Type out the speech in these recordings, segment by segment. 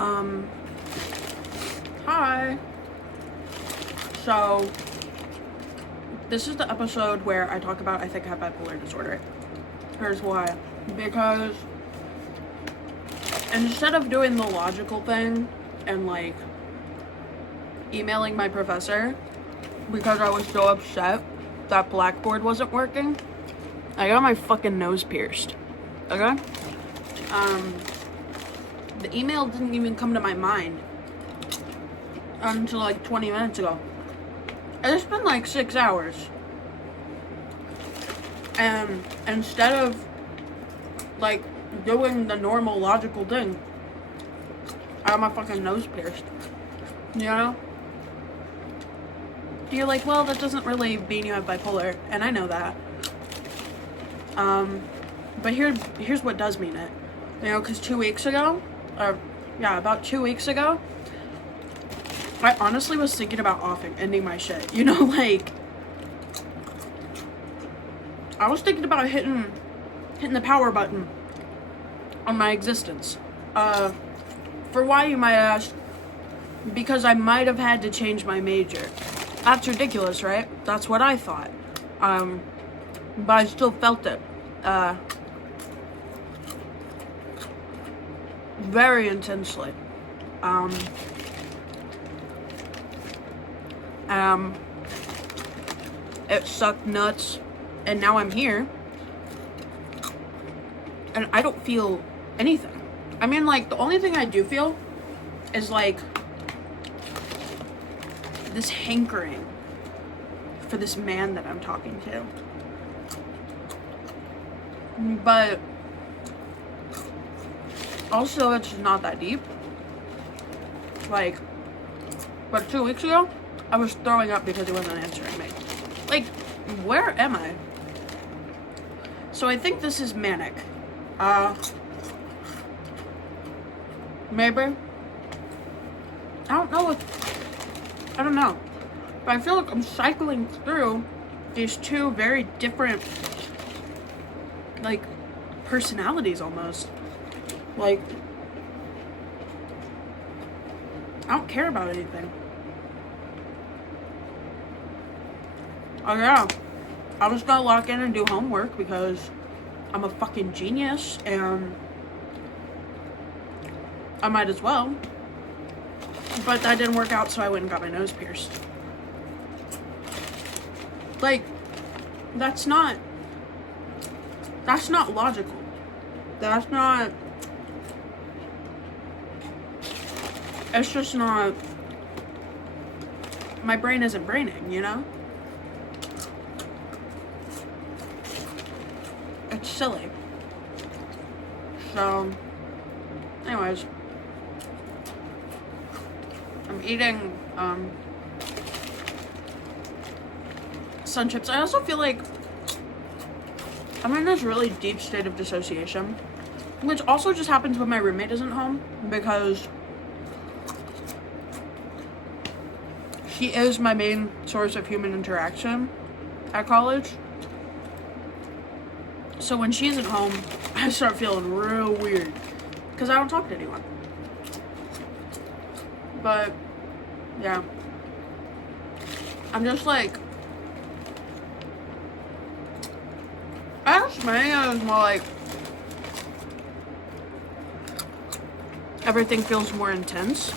Um, Hi. So, this is the episode where I talk about I think I have bipolar disorder. Here's why. Because instead of doing the logical thing and like emailing my professor because I was so upset that Blackboard wasn't working, I got my fucking nose pierced. Okay? The email didn't even come to my mind until like 20 minutes ago. And it's been like 6 hours. And instead of like doing the normal logical thing, I got my fucking nose pierced. You know? You're like, well, that doesn't really mean you have bipolar, and I know that. But here's what does mean it. You know, because 2 weeks ago, about 2 weeks ago, I honestly was thinking about ending my shit. You know, like, I was thinking about hitting the power button on my existence. For why, you might ask? Because I might have had to change my major. That's ridiculous, right? That's what I thought. But I still felt it. Very intensely. It sucked nuts, and now I'm here, and I don't feel anything. I mean, like, the only thing I do feel is, like, this hankering for this man that I'm talking to. But also, it's not that deep. Like, but 2 weeks ago, I was throwing up because he wasn't answering me. Like, where am I? So I think this is manic. Maybe. I don't know. But I feel like I'm cycling through these two very different, like, personalities almost. Like, I don't care about anything. Oh yeah, I was gonna lock in and do homework because I'm a fucking genius and I might as well. But that didn't work out, so I went and got my nose pierced. Like, that's not logical. It's just not, my brain isn't braining, you know? It's silly. So, anyways, I'm eating, Sun Chips. I also feel like I'm in this really deep state of dissociation, which also just happens when my roommate isn't home, because she is my main source of human interaction at college. So when she isn't home, I start feeling real weird because I don't talk to anyone. But yeah, I'm just like, Tasmania is more like everything feels more intense.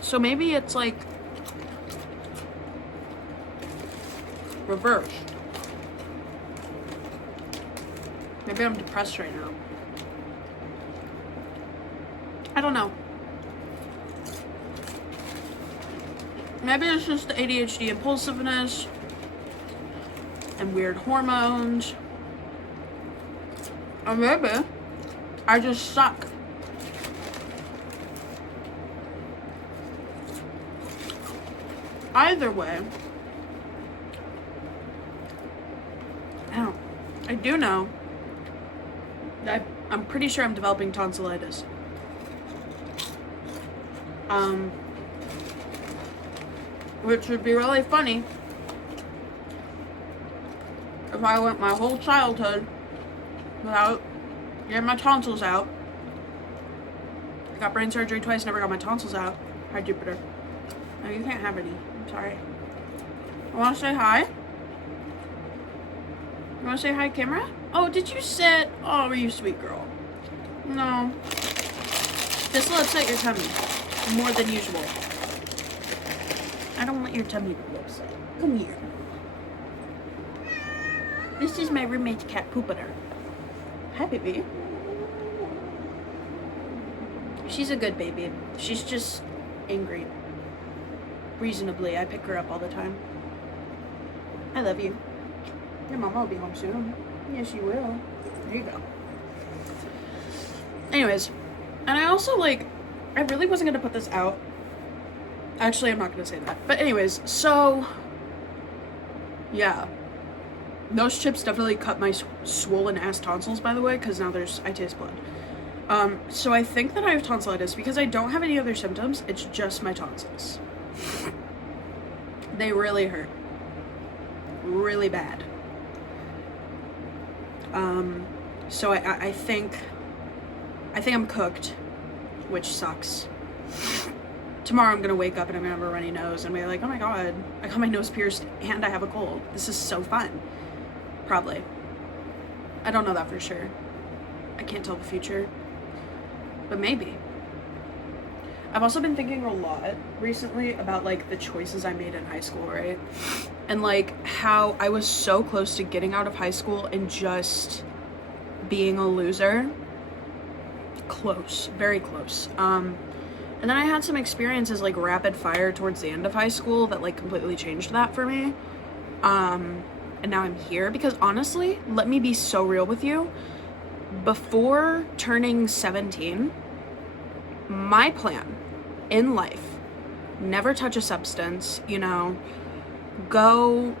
So maybe it's like reversed. Maybe I'm depressed right now. I don't know. Maybe it's just the ADHD impulsiveness and weird hormones. Or maybe I just suck. Either way, I do know that I'm pretty sure I'm developing tonsillitis. Which would be really funny if I went my whole childhood without getting my tonsils out. I got brain surgery twice, never got my tonsils out. Hi, Jupiter. No, you can't have any. I'm sorry. I want to say hi? You want to say hi, camera? Oh, did you sit? Oh, you sweet girl. No. This will upset your tummy more than usual. I don't want your tummy to be upset. Come here. This is my roommate's cat, Poopeter. Hi, baby. She's a good baby. She's just angry. Reasonably, I pick her up all the time. I love you. Your mama will be home soon. Yes, she will. There you go. Anyways, and I also, like, I really wasn't going to put this out. Actually, I'm not going to say that. But anyways, so, yeah. Those chips definitely cut my swollen ass tonsils, by the way, because now I taste blood. So I think that I have tonsillitis because I don't have any other symptoms. It's just my tonsils. They really hurt. Really bad. So I think I'm cooked, which sucks. Tomorrow I'm gonna wake up and I'm gonna have a runny nose and be like, oh my god, I got my nose pierced and I have a cold. This is so fun. Probably. I don't know that for sure. I can't tell the future. But maybe. I've also been thinking a lot recently about, like, the choices I made in high school, right? And, like, how I was so close to getting out of high school and just being a loser. Close. Very close. And then I had some experiences, like, rapid fire towards the end of high school that, like, completely changed that for me. And now I'm here because, honestly, let me be so real with you. Before turning 17, my plan in life, never touch a substance, you know, go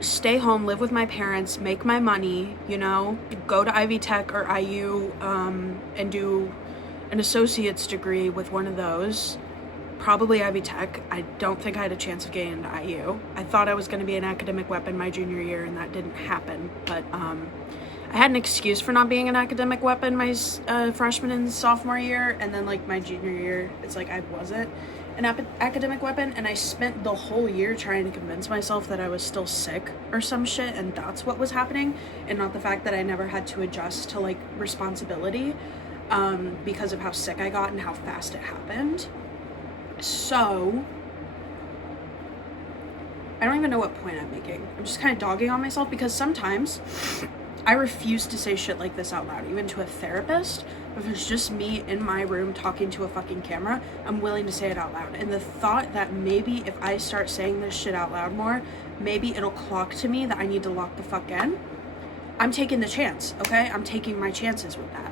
stay home, live with my parents, make my money, you know, go to Ivy Tech or IU and do an associate's degree with one of those. Probably Ivy Tech. I don't think I had a chance of getting into IU. I thought I was going to be an academic weapon my junior year, and that didn't happen. But I had an excuse for not being an academic weapon my freshman and sophomore year, and then, like, my junior year, it's like I wasn't an academic weapon, and I spent the whole year trying to convince myself that I was still sick or some shit, and that's what was happening, and not the fact that I never had to adjust to, like, responsibility because of how sick I got and how fast it happened. So, I don't even know what point I'm making. I'm just kind of dogging on myself because sometimes I refuse to say shit like this out loud, even to a therapist. If it's just me in my room talking to a fucking camera, I'm willing to say it out loud. And the thought that maybe if I start saying this shit out loud more, maybe it'll clock to me that I need to lock the fuck in. I'm taking the chance, okay? I'm taking my chances with that.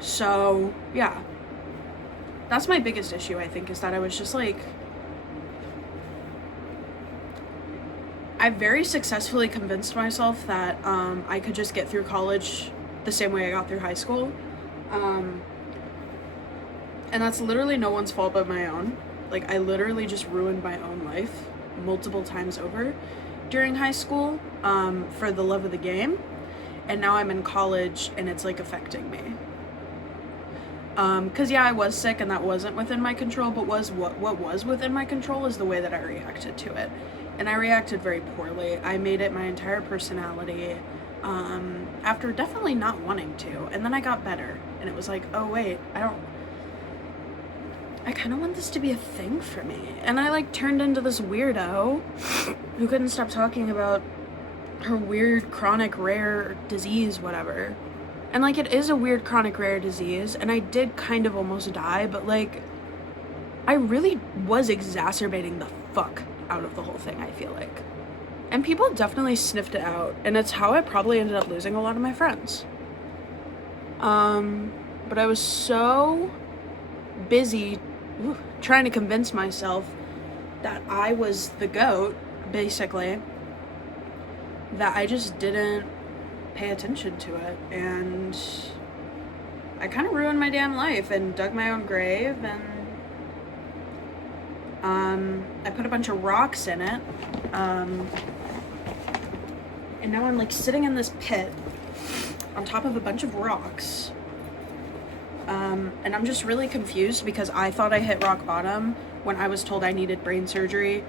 So, yeah. That's my biggest issue, I think, is that I was just like, I very successfully convinced myself that I could just get through college the same way I got through high school. And that's literally no one's fault but my own. Like, I literally just ruined my own life multiple times over during high school for the love of the game. And now I'm in college and it's, like, affecting me. Because, yeah, I was sick and that wasn't within my control, but what was within my control is the way that I reacted to it. And I reacted very poorly. I made it my entire personality after definitely not wanting to. And then I got better. And it was like, oh, wait, I kind of want this to be a thing for me. And I, like, turned into this weirdo who couldn't stop talking about her weird, chronic, rare disease, whatever. And, like, it is a weird, chronic, rare disease, and I did kind of almost die, but, like, I really was exacerbating the fuck out of the whole thing, I feel like. And people definitely sniffed it out, and it's how I probably ended up losing a lot of my friends. But I was so busy trying to convince myself that I was the GOAT, basically, that I just didn't pay attention to it, and I kind of ruined my damn life and dug my own grave, and I put a bunch of rocks in it, and now I'm, like, sitting in this pit on top of a bunch of rocks, And I'm just really confused because I thought I hit rock bottom when I was told I needed brain surgery,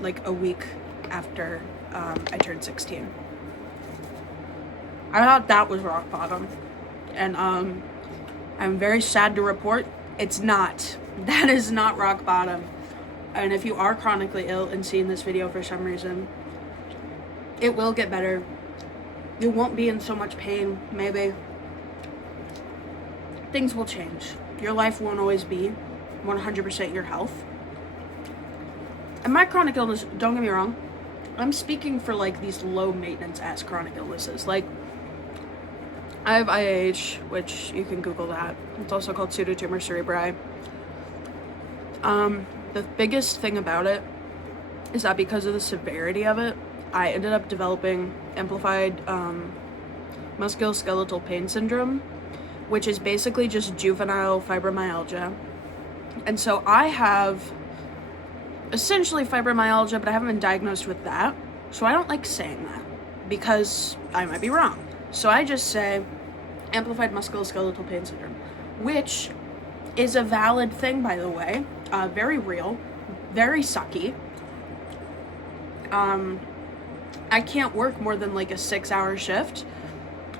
like a week after I turned 16. I thought that was rock bottom. And I'm very sad to report it's not. That is not rock bottom. And if you are chronically ill and seeing this video for some reason, it will get better. You won't be in so much pain, maybe. Things will change. Your life won't always be 100% your health. And my chronic illness, don't get me wrong, I'm speaking for like these low maintenance ass chronic illnesses. Like, I have IAH, which you can Google that. It's also called pseudotumor cerebri. The biggest thing about it is that because of the severity of it, I ended up developing amplified musculoskeletal pain syndrome, which is basically just juvenile fibromyalgia. And so I have essentially fibromyalgia, but I haven't been diagnosed with that. So I don't like saying that because I might be wrong. So I just say amplified musculoskeletal pain syndrome, which is a valid thing, by the way. Very real, very sucky. I can't work more than like a 6-hour shift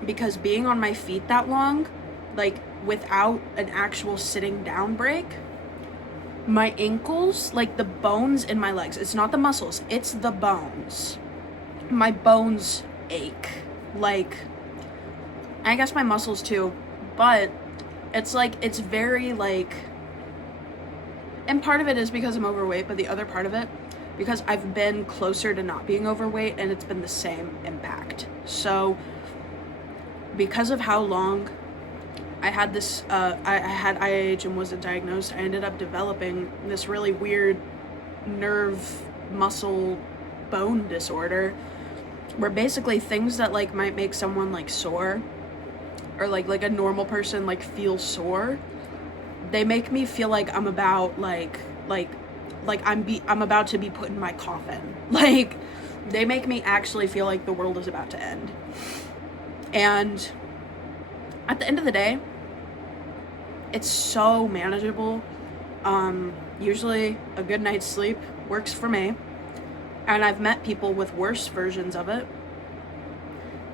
because being on my feet that long, like without an actual sitting down break, my ankles, like the bones in my legs, it's not the muscles, it's the bones. My bones ache. Like, I guess my muscles too, but it's like, it's very like, and part of it is because I'm overweight, but the other part of it, because I've been closer to not being overweight and it's been the same impact. So because of how long I had this, I had IAH and wasn't diagnosed, I ended up developing this really weird nerve muscle bone disorder where basically things that like might make someone like sore or like a normal person like feel sore, they make me feel like I'm about I'm about to be put in my coffin. Like, they make me actually feel like the world is about to end. And at the end of the day, it's so manageable. Usually a good night's sleep works for me. And I've met people with worse versions of it.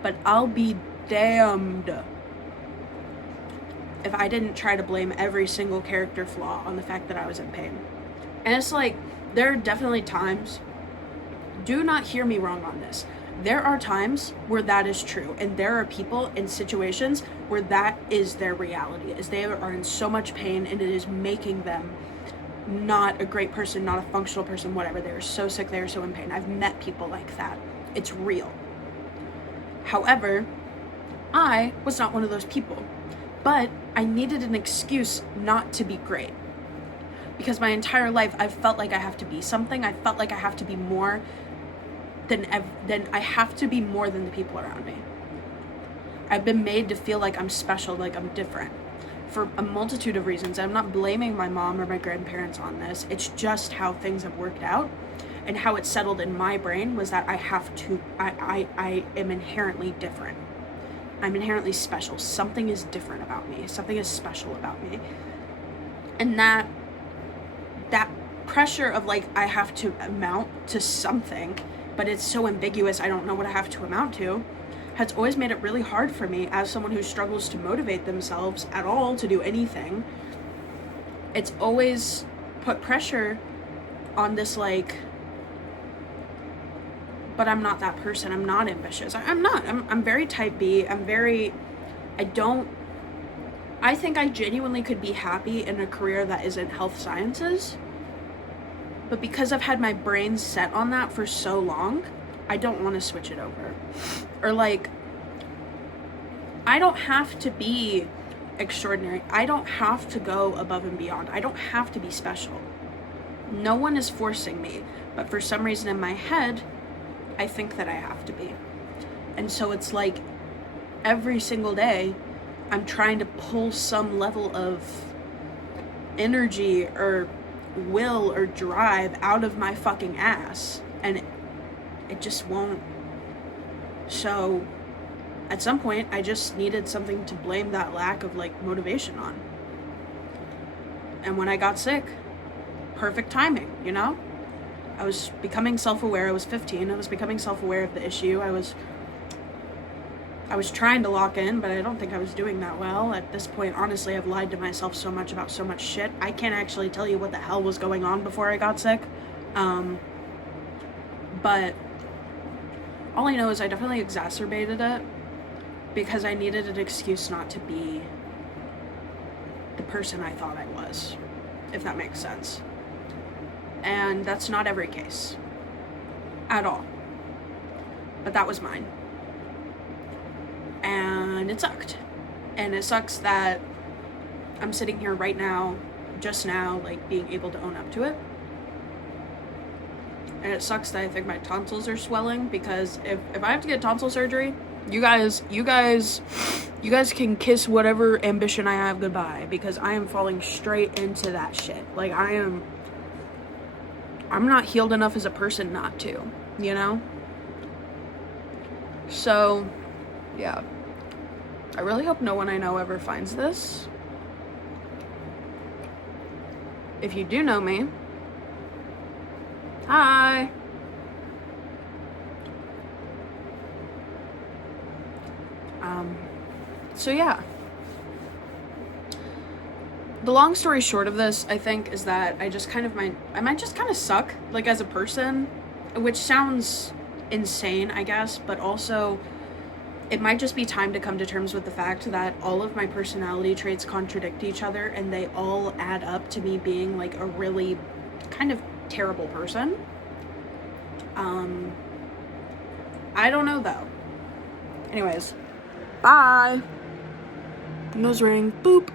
But I'll be damned if I didn't try to blame every single character flaw on the fact that I was in pain. And it's like, there are definitely times, do not hear me wrong on this, there are times where that is true, and there are people in situations where that is their reality, is they are in so much pain and it is making them not a great person, not a functional person, whatever. They are so sick, they are so in pain. I've met people like that. It's real. However, I was not one of those people, but I needed an excuse not to be great. Because my entire life, I've felt like I have to be something. I felt like I have to be more than I have to be more than the people around me. I've been made to feel like I'm special, like I'm different, for a multitude of reasons. I'm not blaming my mom or my grandparents on this. It's just how things have worked out, and how it settled in my brain was that I am inherently different. I'm inherently special. Something is different about me. Something is special about me. And that pressure of like, I have to amount to something, but it's so ambiguous, I don't know what I have to amount to, has always made it really hard for me as someone who struggles to motivate themselves at all to do anything. It's always put pressure on this like, but I'm not that person, I'm not ambitious. I'm very type B, I think I genuinely could be happy in a career that isn't health sciences, but because I've had my brain set on that for so long, I don't want to switch it over. Or like, I don't have to be extraordinary. I don't have to go above and beyond. I don't have to be special. No one is forcing me, but for some reason in my head, I think that I have to be. And so it's like every single day, I'm trying to pull some level of energy or will or drive out of my fucking ass, and it just won't. So at some point, I just needed something to blame that lack of, like, motivation on. And when I got sick, perfect timing, you know? I was becoming self-aware. I was 15. I was becoming self-aware of the issue. I was trying to lock in, but I don't think I was doing that well. At this point, honestly, I've lied to myself so much about so much shit. I can't actually tell you what the hell was going on before I got sick. But all I know is I definitely exacerbated it because I needed an excuse not to be the person I thought I was, if that makes sense. And that's not every case at all. But that was mine. And it sucked. And it sucks that I'm sitting here right now, just now, like, being able to own up to it. And it sucks that I think my tonsils are swelling, because if I have to get tonsil surgery, you guys can kiss whatever ambition I have goodbye, because I am falling straight into that shit. Like, I'm not healed enough as a person not to, you know? So, yeah. I really hope no one I know ever finds this. If you do know me, hi. So yeah. The long story short of this, I think, is that I might just kind of suck, like, as a person, which sounds insane, I guess, but also it might just be time to come to terms with the fact that all of my personality traits contradict each other, and they all add up to me being, like, a really kind of terrible person. I don't know, though. Anyways, bye. Nose ring. Boop.